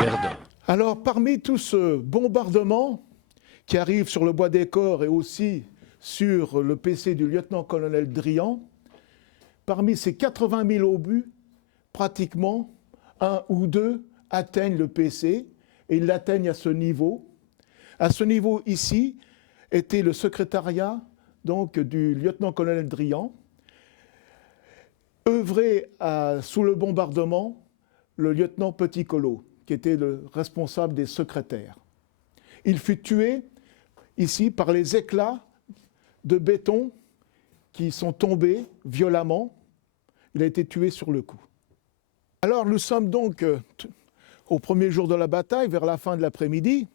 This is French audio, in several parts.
Verdun. Alors, parmi tout ce bombardement qui arrive sur le bois des Corps et aussi sur le PC du lieutenant-colonel Drian, parmi ces 80 000 obus, pratiquement un ou deux atteignent le PC et ils l'atteignent à ce niveau. À ce niveau ici était le secrétariat donc, du lieutenant-colonel Drian, œuvré sous le bombardement le lieutenant Petit-Colo, qui était le responsable des secrétaires. Il fut tué ici par les éclats de béton qui sont tombés violemment. Il a été tué sur le coup. Alors nous sommes donc au premier jour de la bataille, vers la fin de l'après-midi.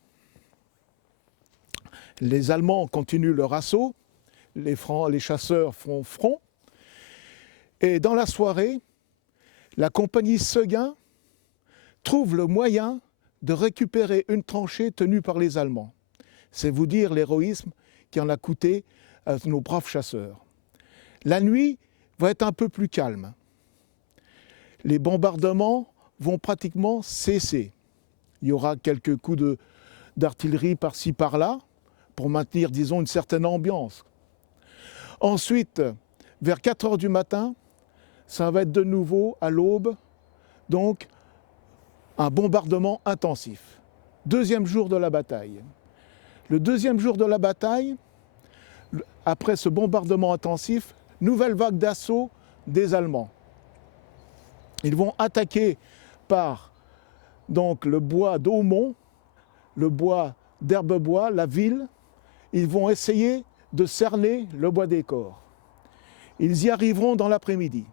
Les Allemands continuent leur assaut, les chasseurs font front. Et dans la soirée, la compagnie Seguin trouve le moyen de récupérer une tranchée tenue par les Allemands. C'est vous dire l'héroïsme qui en a coûté à nos braves chasseurs. La nuit va être un peu plus calme. Les bombardements vont pratiquement cesser. Il y aura quelques coups d'artillerie par-ci par-là pour maintenir, disons, une certaine ambiance. Ensuite, vers 4 heures du matin, ça va être de nouveau à l'aube, donc un bombardement intensif. Deuxième jour de la bataille. Le deuxième jour de la bataille, après ce bombardement intensif, nouvelle vague d'assaut des Allemands. Ils vont attaquer par donc, le bois d'Aumont, le bois d'Herbebois, la ville. Ils vont essayer de cerner le bois des Corps. Ils y arriveront dans l'après-midi.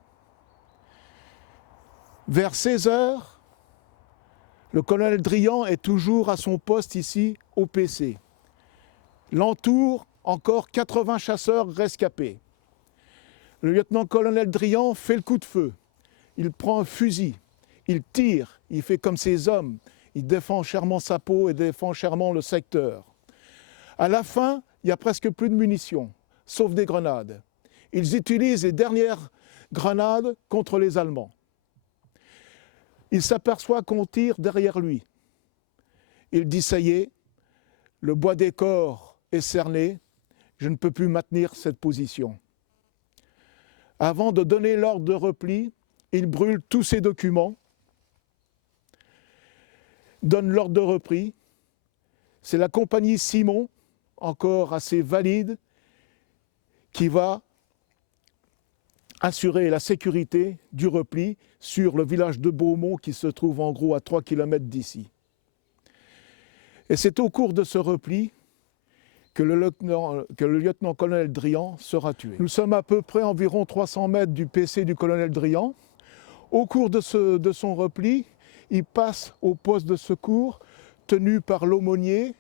Vers 16 heures, le colonel Drian est toujours à son poste ici au PC. L'entourent encore 80 chasseurs rescapés. Le lieutenant-colonel Drian fait le coup de feu. Il prend un fusil, il tire, il fait comme ses hommes. Il défend chèrement sa peau et défend chèrement le secteur. À la fin, il n'y a presque plus de munitions, sauf des grenades. Ils utilisent les dernières grenades contre les Allemands. Il s'aperçoit qu'on tire derrière lui. Il dit « ça y est, le bois des Corps est cerné, je ne peux plus maintenir cette position ». Avant de donner l'ordre de repli, il brûle tous ses documents, donne l'ordre de repli. C'est la compagnie Simon, encore assez valide, qui va assurer la sécurité du repli sur le village de Beaumont qui se trouve en gros à 3 km d'ici. Et c'est au cours de ce repli que le lieutenant-colonel Drian sera tué. Nous sommes à peu près environ 300 mètres du PC du colonel Drian. Au cours de son repli, il passe au poste de secours tenu par l'aumônier,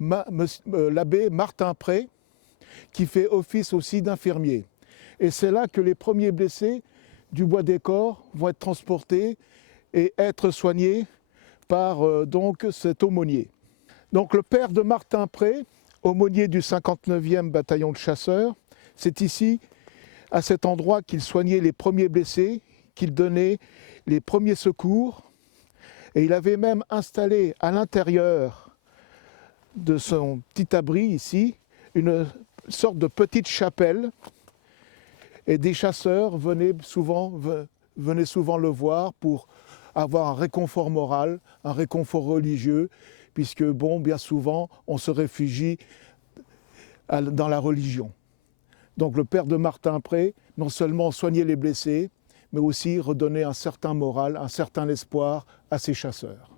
l'abbé Martin Pré, qui fait office aussi d'infirmier. Et c'est là que les premiers blessés du bois des Corps vont être transportés et être soignés par donc cet aumônier. Donc le père de Martin Pré, aumônier du 59e bataillon de chasseurs, c'est ici, à cet endroit, qu'il soignait les premiers blessés, qu'il donnait les premiers secours. Et il avait même installé à l'intérieur de son petit abri ici, une sorte de petite chapelle. Et des chasseurs venaient souvent le voir pour avoir un réconfort moral, un réconfort religieux, puisque bon, bien souvent, on se réfugie dans la religion. Donc le père de Martin Pré, non seulement soignait les blessés, mais aussi redonnait un certain moral, un certain espoir à ses chasseurs.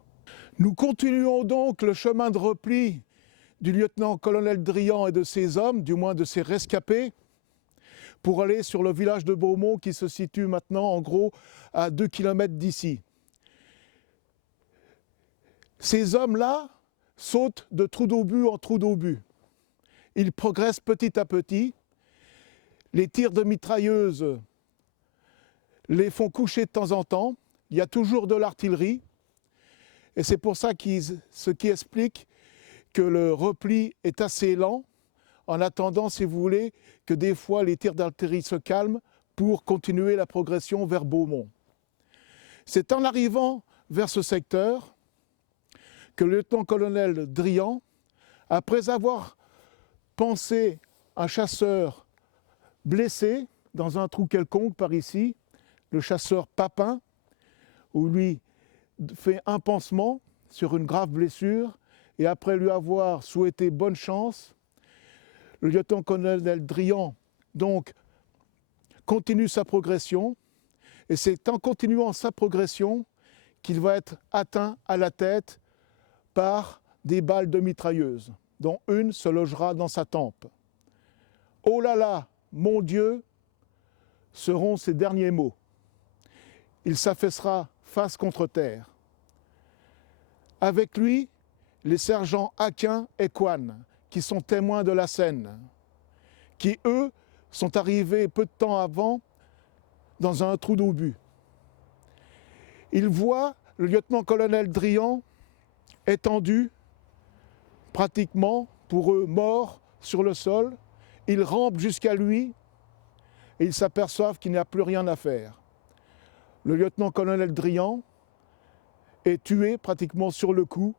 Nous continuons donc le chemin de repli du lieutenant-colonel Drian et de ses hommes, du moins de ses rescapés, pour aller sur le village de Beaumont qui se situe maintenant en gros à 2 km d'ici. Ces hommes-là sautent de trou d'obus en trou d'obus. Ils progressent petit à petit. Les tirs de mitrailleuses les font coucher de temps en temps. Il y a toujours de l'artillerie. Et c'est pour ça ce qui explique que le repli est assez lent, en attendant, si vous voulez, que des fois les tirs d'artillerie se calment pour continuer la progression vers Beaumont. C'est en arrivant vers ce secteur que le lieutenant-colonel Drian, après avoir pansé un chasseur blessé dans un trou quelconque par ici, le chasseur Papin, où lui fait un pansement sur une grave blessure, et après lui avoir souhaité bonne chance, le lieutenant-colonel Drian donc continue sa progression, et c'est en continuant sa progression qu'il va être atteint à la tête par des balles de mitrailleuse, dont une se logera dans sa tempe. « Oh là là, mon Dieu !» seront ses derniers mots. Il s'affaissera face contre terre. Avec lui, les sergents Aquin et Coine, qui sont témoins de la scène, qui, eux, sont arrivés peu de temps avant dans un trou d'obus. Ils voient le lieutenant-colonel Drian étendu, pratiquement, pour eux, mort sur le sol. Ils rampent jusqu'à lui et ils s'aperçoivent qu'il n'y a plus rien à faire. Le lieutenant-colonel Drian est tué pratiquement sur le coup.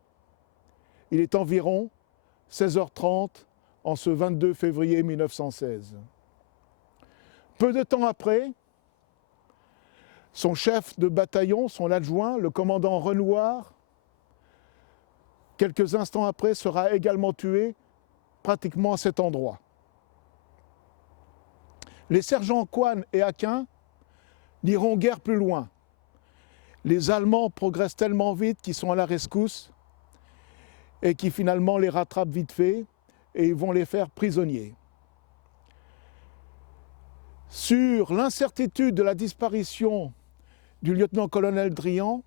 Il est environ 16h30 en ce 22 février 1916. Peu de temps après, son chef de bataillon, son adjoint, le commandant Renouard, quelques instants après, sera également tué pratiquement à cet endroit. Les sergents Coine et Aquin n'iront guère plus loin. Les Allemands progressent tellement vite qu'ils sont à la rescousse et qui finalement les rattrapent vite fait et ils vont les faire prisonniers. Sur l'incertitude de la disparition du lieutenant-colonel Drian,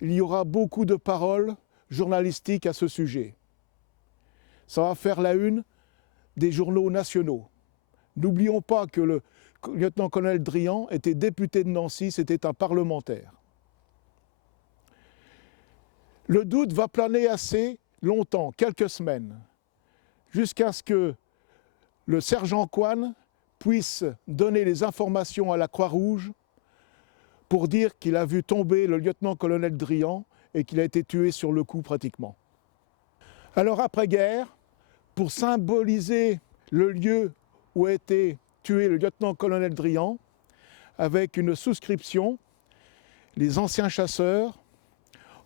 il y aura beaucoup de paroles journalistiques à ce sujet. Ça va faire la une des journaux nationaux. N'oublions pas que le lieutenant-colonel Drian était député de Nancy, c'était un parlementaire. Le doute va planer assez longtemps, quelques semaines, jusqu'à ce que le sergent Coine puisse donner les informations à la Croix-Rouge pour dire qu'il a vu tomber le lieutenant-colonel Drian et qu'il a été tué sur le coup pratiquement. Alors après-guerre, pour symboliser le lieu où a été tué le lieutenant-colonel Drian, avec une souscription, les anciens chasseurs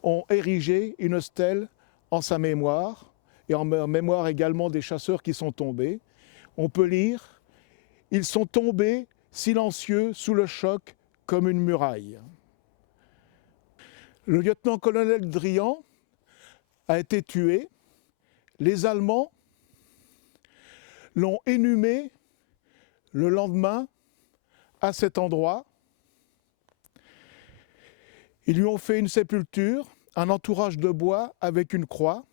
ont érigé une stèle en sa mémoire et en mémoire également des chasseurs qui sont tombés. On peut lire « Ils sont tombés silencieux sous le choc comme une muraille ». Le lieutenant-colonel Drian a été tué. Les Allemands l'ont inhumé le lendemain à cet endroit. Ils lui ont fait une sépulture, un entourage de bois avec une croix.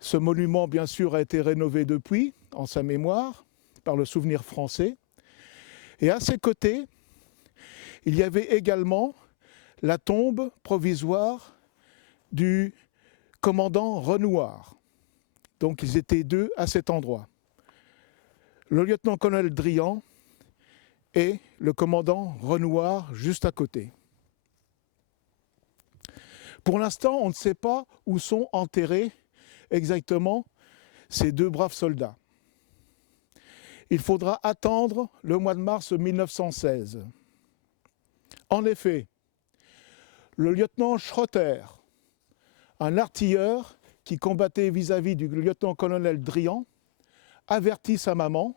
Ce monument, bien sûr, a été rénové depuis, en sa mémoire, par le Souvenir français. Et à ses côtés, il y avait également la tombe provisoire du commandant Renouard. Donc ils étaient deux à cet endroit. Le lieutenant-colonel Drian et le commandant Renouard juste à côté. Pour l'instant, on ne sait pas où sont enterrés exactement ces deux braves soldats. Il faudra attendre le mois de mars 1916. En effet, le lieutenant Schroeter, un artilleur qui combattait vis-à-vis du lieutenant-colonel Drian, avertit sa maman,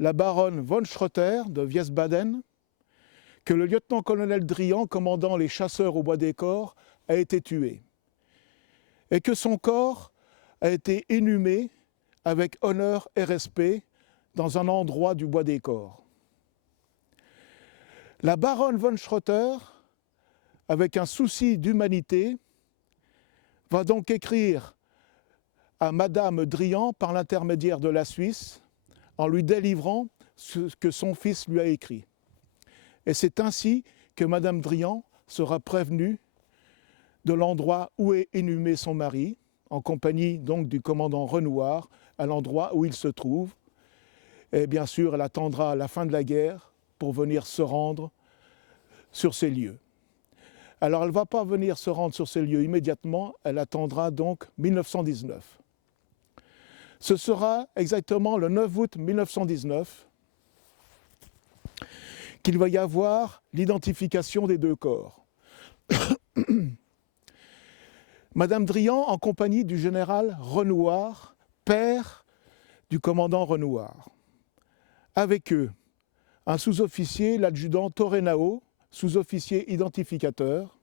la baronne von Schroeter de Wiesbaden, que le lieutenant-colonel Drian, commandant les chasseurs au Bois des Corps, a été tué et que son corps a été inhumé avec honneur et respect dans un endroit du Bois des Corps. La baronne von Schroeter, avec un souci d'humanité, va donc écrire à Madame Drian par l'intermédiaire de la Suisse en lui délivrant ce que son fils lui a écrit. Et c'est ainsi que Madame Drian sera prévenue de l'endroit où est inhumé son mari, en compagnie donc du commandant Renouard, à l'endroit où il se trouve. Et bien sûr, elle attendra la fin de la guerre pour venir se rendre sur ces lieux. Alors elle ne va pas venir se rendre sur ces lieux immédiatement, elle attendra donc 1919. Ce sera exactement le 9 août 1919 qu'il va y avoir l'identification des deux corps. Madame Drian, en compagnie du général Renouard, père du commandant Renouard. Avec eux, un sous-officier, l'adjudant Torrenao, sous-officier identificateur,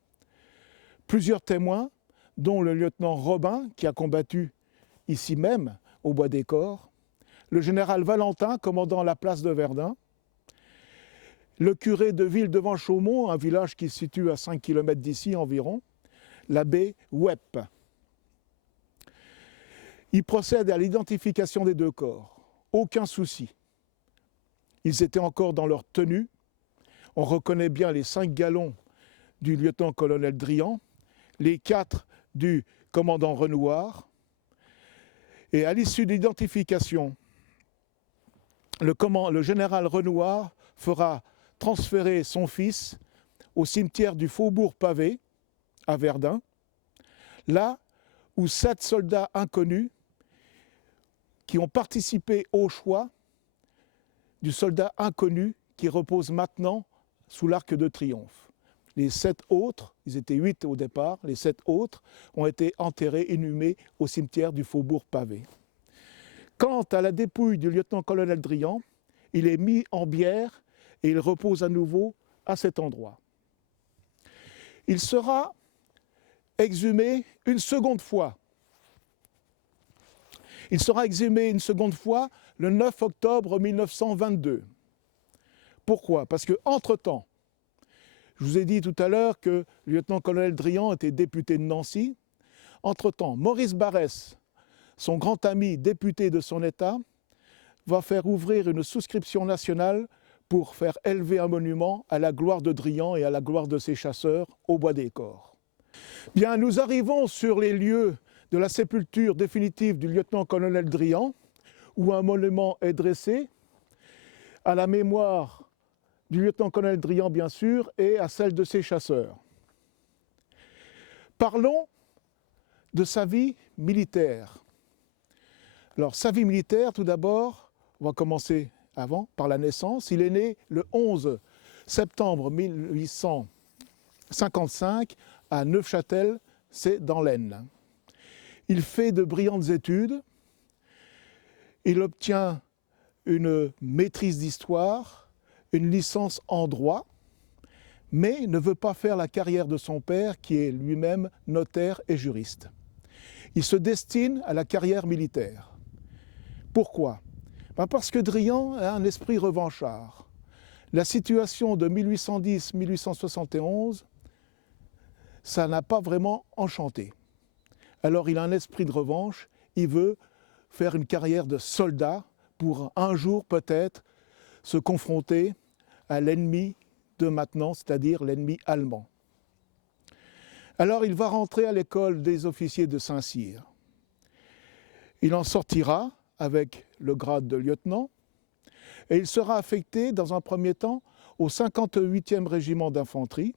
plusieurs témoins, dont le lieutenant Robin, qui a combattu ici même, au Bois des Corps, le général Valentin, commandant la place de Verdun, le curé de Ville-devant-Chaumont, un village qui se situe à 5 km d'ici environ, l'abbé Wepp. Il procède à l'identification des deux corps. Aucun souci. Ils étaient encore dans leur tenue. On reconnaît bien les 5 galons du lieutenant-colonel Drian, les 4 du commandant Renouard. Et à l'issue de l'identification, le général Renouard fera transférer son fils au cimetière du Faubourg Pavé, à Verdun, là où 7 soldats inconnus qui ont participé au choix du soldat inconnu qui repose maintenant sous l'Arc de Triomphe. Les 7 autres, ils étaient 8 au départ, les 7 autres ont été enterrés, inhumés au cimetière du Faubourg Pavé. Quant à la dépouille du lieutenant-colonel Drian, il est mis en bière et il repose à nouveau à cet endroit. Il sera exhumé une seconde fois. Il sera exhumé une seconde fois le 9 octobre 1922. Pourquoi? Parce qu'entre-temps, je vous ai dit tout à l'heure que le lieutenant-colonel Drian était député de Nancy. Entre-temps, Maurice Barrès, son grand ami député de son État, va faire ouvrir une souscription nationale pour faire élever un monument à la gloire de Drian et à la gloire de ses chasseurs au Bois des Corps. Bien, nous arrivons sur les lieux de la sépulture définitive du lieutenant-colonel Drian, où un monument est dressé à la mémoire du lieutenant-colonel Drian, bien sûr, et à celle de ses chasseurs. Parlons de sa vie militaire. Alors, sa vie militaire, tout d'abord, on va commencer par la naissance. Il est né le 11 septembre 1855 à Neufchâtel, c'est dans l'Aisne. Il fait de brillantes études. Il obtient une maîtrise d'histoire, une licence en droit, mais ne veut pas faire la carrière de son père, qui est lui-même notaire et juriste. Il se destine à la carrière militaire. Pourquoi? Parce que Drian a un esprit revanchard. La situation de 1810-1871, ça n'a pas vraiment enchanté. Alors il a un esprit de revanche, il veut faire une carrière de soldat pour un jour peut-être se confronter à l'ennemi de maintenant, c'est-à-dire l'ennemi allemand. Alors il va rentrer à l'école des officiers de Saint-Cyr. Il en sortira avec le grade de lieutenant et il sera affecté dans un premier temps au 58e régiment d'infanterie.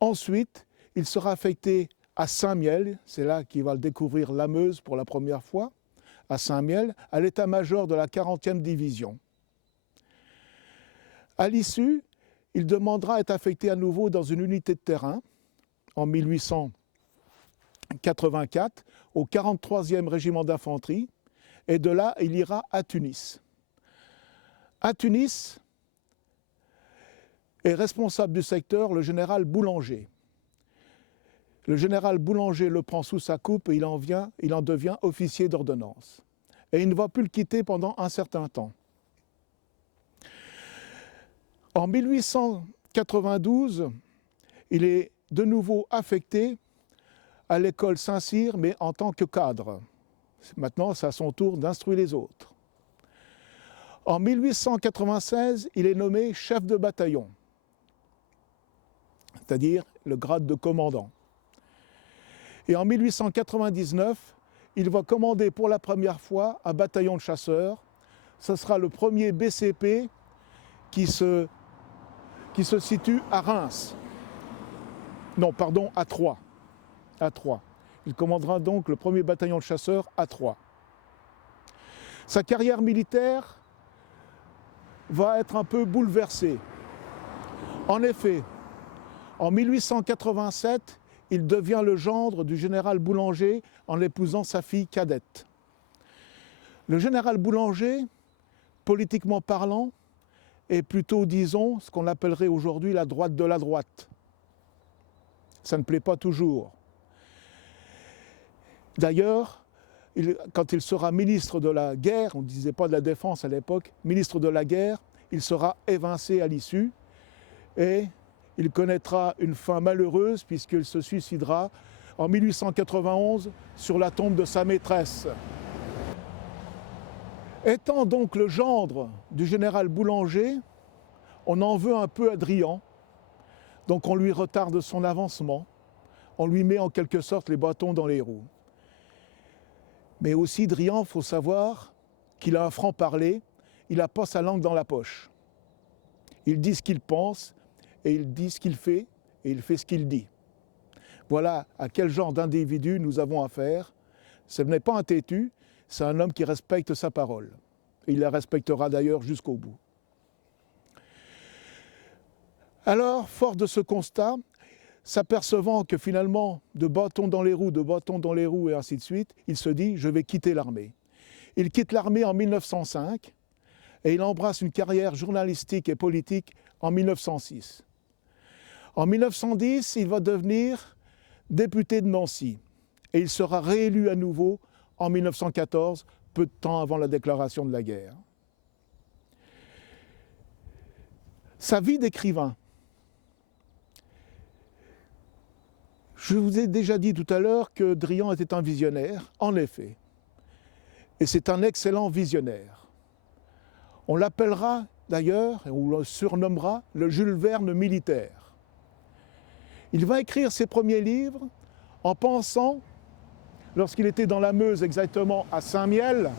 Ensuite, il sera affecté à Saint-Miel, c'est là qu'il va découvrir la Meuse pour la première fois, à Saint-Miel, à l'état-major de la 40e division. À l'issue, il demandera à être affecté à nouveau dans une unité de terrain en 1884 au 43e régiment d'infanterie et de là, il ira à Tunis. À Tunis est responsable du secteur le général Boulanger. Le général Boulanger le prend sous sa coupe et il en devient officier d'ordonnance. Et il ne va plus le quitter pendant un certain temps. En 1892, il est de nouveau affecté à l'école Saint-Cyr, mais en tant que cadre. Maintenant, c'est à son tour d'instruire les autres. En 1896, il est nommé chef de bataillon, c'est-à-dire le grade de commandant. Et en 1899, il va commander pour la première fois un bataillon de chasseurs. Ce sera le premier BCP qui se situe à Reims. Non, pardon, à Troyes. À Troyes. Il commandera donc le 1er bataillon de chasseurs à Troyes. Sa carrière militaire va être un peu bouleversée. En effet, en 1887, il devient le gendre du général Boulanger en épousant sa fille cadette. Le général Boulanger, politiquement parlant, est plutôt, disons, ce qu'on appellerait aujourd'hui la droite de la droite. Ça ne plaît pas toujours. D'ailleurs, quand il sera ministre de la guerre, on ne disait pas de la défense à l'époque, ministre de la guerre, il sera évincé à l'issue et il connaîtra une fin malheureuse puisqu'il se suicidera en 1891 sur la tombe de sa maîtresse. Étant donc le gendre du général Boulanger, on en veut un peu à Drian, donc on lui retarde son avancement, on lui met en quelque sorte les bâtons dans les roues. Mais aussi Drian, il faut savoir qu'il a un franc-parler, il n'a pas sa langue dans la poche. Il dit ce qu'il pense, et il dit ce qu'il fait, et il fait ce qu'il dit. Voilà à quel genre d'individu nous avons affaire. Ce n'est pas un têtu, c'est un homme qui respecte sa parole. Et il la respectera d'ailleurs jusqu'au bout. Alors, fort de ce constat, s'apercevant que finalement, de bâtons dans les roues et ainsi de suite, il se dit « je vais quitter l'armée ». Il quitte l'armée en 1905 et il embrasse une carrière journalistique et politique en 1906. En 1910, il va devenir député de Nancy et il sera réélu à nouveau en 1914, peu de temps avant la déclaration de la guerre. Sa vie d'écrivain. Je vous ai déjà dit tout à l'heure que Drian était un visionnaire, en effet. Et c'est un excellent visionnaire. On l'appellera d'ailleurs, et on le surnommera le Jules Verne militaire. Il va écrire ses premiers livres en pensant, lorsqu'il était dans la Meuse exactement à Saint-Miel,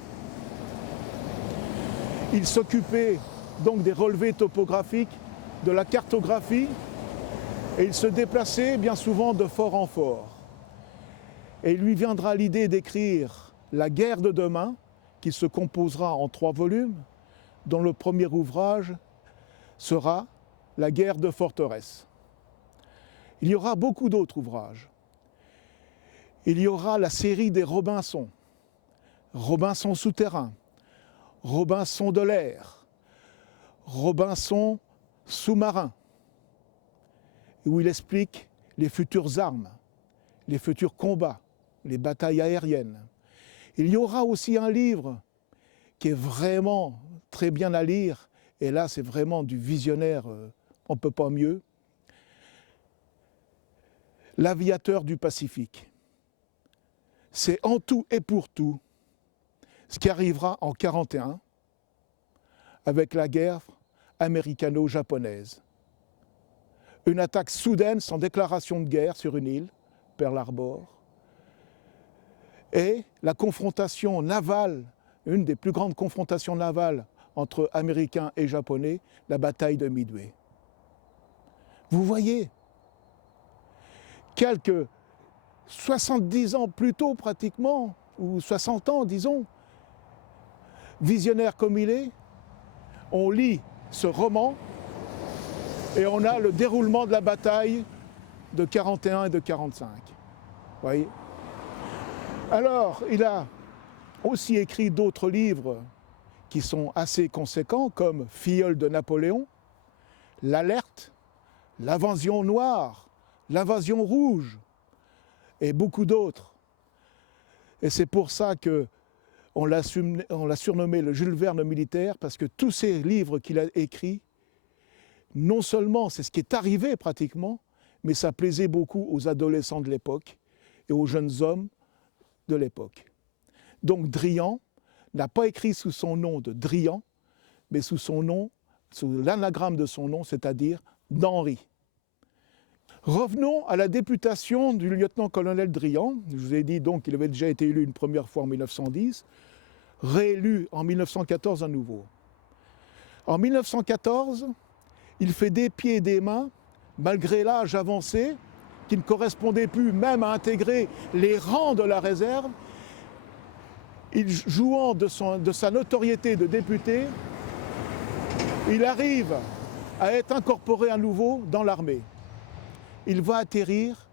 il s'occupait donc des relevés topographiques, de la cartographie, et il se déplaçait bien souvent de fort en fort. Et il lui viendra l'idée d'écrire La guerre de demain, qui se composera en 3 volumes, dont le premier ouvrage sera La guerre de forteresse. Il y aura beaucoup d'autres ouvrages. Il y aura la série des Robinson, Robinson souterrain, Robinson de l'air, Robinson sous-marin, où il explique les futures armes, les futurs combats, les batailles aériennes. Il y aura aussi un livre qui est vraiment très bien à lire, et là c'est vraiment du visionnaire, on ne peut pas mieux, L'aviateur du Pacifique. C'est en tout et pour tout ce qui arrivera en 1941 avec la guerre américano-japonaise. Une attaque soudaine sans déclaration de guerre sur une île, Pearl Harbor, et la confrontation navale, une des plus grandes confrontations navales entre Américains et Japonais, la bataille de Midway. Vous voyez, quelques 70 ans plus tôt pratiquement, ou 60 ans disons, visionnaire comme il est, on lit ce roman et on a le déroulement de la bataille de 41 et de 45. Vous voyez ? Alors, il a aussi écrit d'autres livres qui sont assez conséquents, comme Filleul de Napoléon, L'Alerte, L'Invasion noire, L'Invasion rouge, et beaucoup d'autres. Et c'est pour ça qu'on l'a surnommé le Jules Verne militaire, parce que tous ces livres qu'il a écrits, non seulement c'est ce qui est arrivé pratiquement, mais ça plaisait beaucoup aux adolescents de l'époque et aux jeunes hommes de l'époque. Donc Drian n'a pas écrit sous son nom de Drian, mais sous son nom, sous l'anagramme de son nom, c'est-à-dire d'Henri. Revenons à la députation du lieutenant-colonel Drian. Je vous ai dit donc qu'il avait déjà été élu une première fois en 1910, réélu en 1914 à nouveau. En 1914, il fait des pieds et des mains, malgré l'âge avancé, qui ne correspondait plus même à intégrer les rangs de la réserve, jouant de sa notoriété de député, il arrive à être incorporé à nouveau dans l'armée. Il va atterrir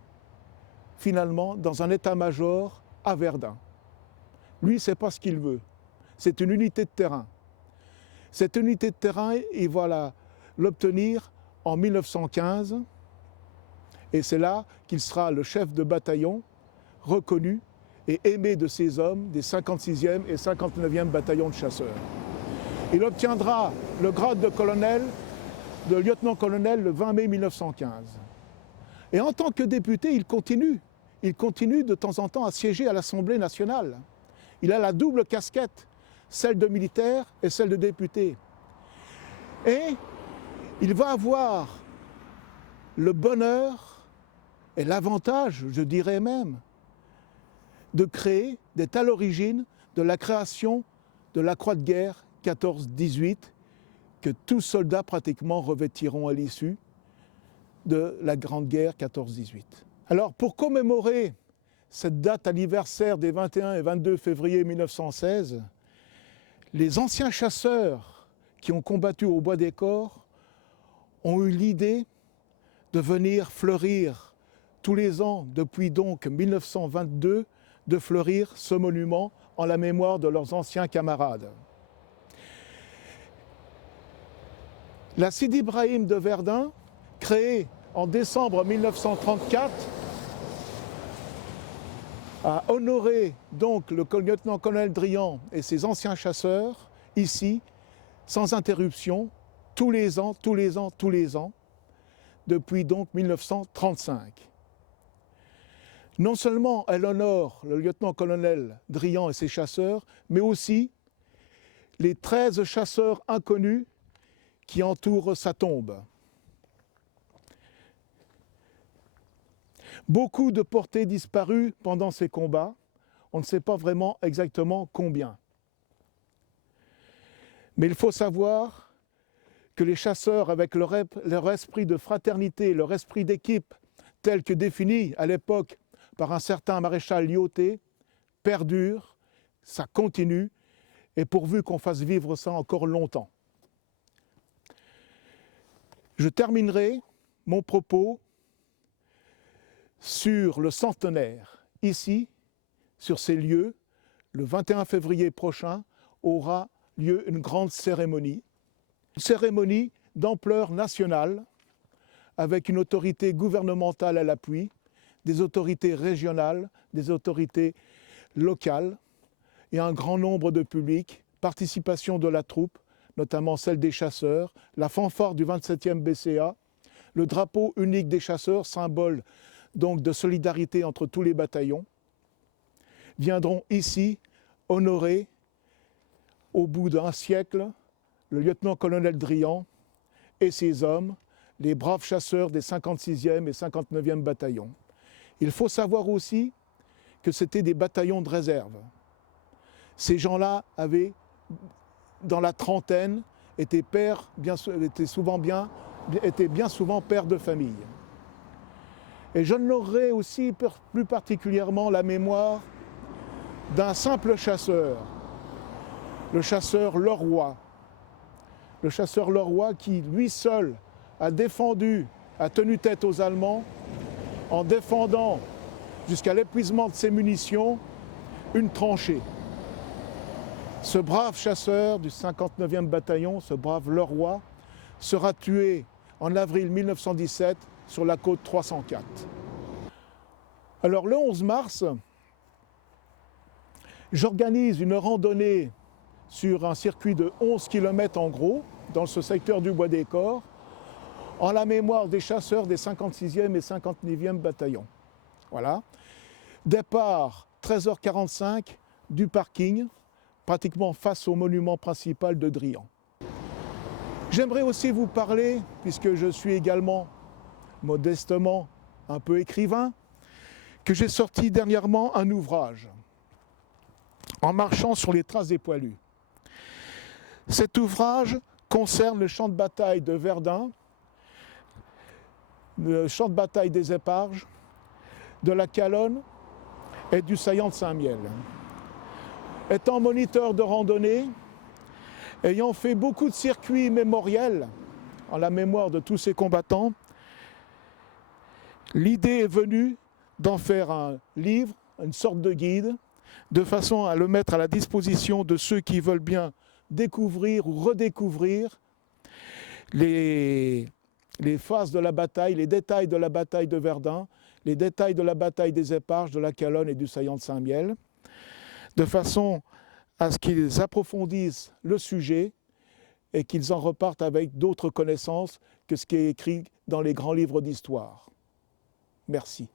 finalement dans un état-major à Verdun. Lui, ce n'est pas ce qu'il veut. C'est une unité de terrain. Cette unité de terrain, il va l'obtenir en 1915 et c'est là qu'il sera le chef de bataillon reconnu et aimé de ses hommes des 56e et 59e bataillons de chasseurs. Il obtiendra le grade de lieutenant-colonel le 20 mai 1915. Et en tant que député, il continue de temps en temps à siéger à l'Assemblée nationale. Il a la double casquette, celle de militaire et celle de député. Et il va avoir le bonheur et l'avantage, je dirais même, d'être à l'origine de la création de la Croix de guerre 14-18 que tous soldats pratiquement revêtiront à l'issue de la Grande Guerre 14-18. Alors pour commémorer cette date anniversaire des 21 et 22 février 1916, les anciens chasseurs qui ont combattu au Bois des Corps ont eu l'idée de venir fleurir tous les ans, depuis donc 1922, de fleurir ce monument en la mémoire de leurs anciens camarades. La Sidi Ibrahim de Verdun, créée en décembre 1934, a honoré donc le lieutenant-colonel Drian et ses anciens chasseurs, ici, sans interruption, tous les ans, depuis donc 1935. Non seulement elle honore le lieutenant-colonel Drian et ses chasseurs, mais aussi les 13 chasseurs inconnus qui entourent sa tombe. Beaucoup de portées disparues pendant ces combats, on ne sait pas vraiment exactement combien. Mais il faut savoir que les chasseurs, avec leur esprit de fraternité, leur esprit d'équipe, tel que défini à l'époque par un certain maréchal Lyautey, perdurent, ça continue, et pourvu qu'on fasse vivre ça encore longtemps. Je terminerai mon propos sur le centenaire. Ici, sur ces lieux, le 21 février prochain, aura lieu une grande cérémonie. Une cérémonie d'ampleur nationale, avec une autorité gouvernementale à l'appui, des autorités régionales, des autorités locales, et un grand nombre de publics, participation de la troupe, notamment celle des chasseurs, la fanfare du 27e BCA, le drapeau unique des chasseurs, symbole donc de solidarité entre tous les bataillons, viendront ici honorer, au bout d'un siècle, le lieutenant-colonel Drian et ses hommes, les braves chasseurs des 56e et 59e bataillons. Il faut savoir aussi que c'était des bataillons de réserve. Ces gens-là avaient, dans la trentaine, étaient bien souvent pères de famille. Et j'honorerai aussi plus particulièrement la mémoire d'un simple chasseur, le chasseur Leroy. Le chasseur Leroy qui, lui seul, a tenu tête aux Allemands en défendant, jusqu'à l'épuisement de ses munitions, une tranchée. Ce brave chasseur du 59e bataillon, ce brave Leroy, sera tué en avril 1917 sur la côte 304. Alors le 11 mars, j'organise une randonnée sur un circuit de 11 km en gros, dans ce secteur du Bois des Corps, en la mémoire des chasseurs des 56e et 59e bataillons. Voilà. Départ 13h45 du parking, pratiquement face au monument principal de Drian. J'aimerais aussi vous parler, puisque je suis également modestement un peu écrivain, que j'ai sorti dernièrement un ouvrage, En marchant sur les traces des poilus. Cet ouvrage concerne le champ de bataille de Verdun, le champ de bataille des Éparges de la Calonne et du saillant de Saint-Miel. Étant moniteur de randonnée, ayant fait beaucoup de circuits mémoriels en la mémoire de tous ces combattants, l'idée est venue d'en faire un livre, une sorte de guide, de façon à le mettre à la disposition de ceux qui veulent bien découvrir ou redécouvrir les phases de la bataille, les détails de la bataille de Verdun, les détails de la bataille des Éparges, de la Calonne et du saillant de Saint-Miel, de façon à ce qu'ils approfondissent le sujet et qu'ils en repartent avec d'autres connaissances que ce qui est écrit dans les grands livres d'histoire. Merci.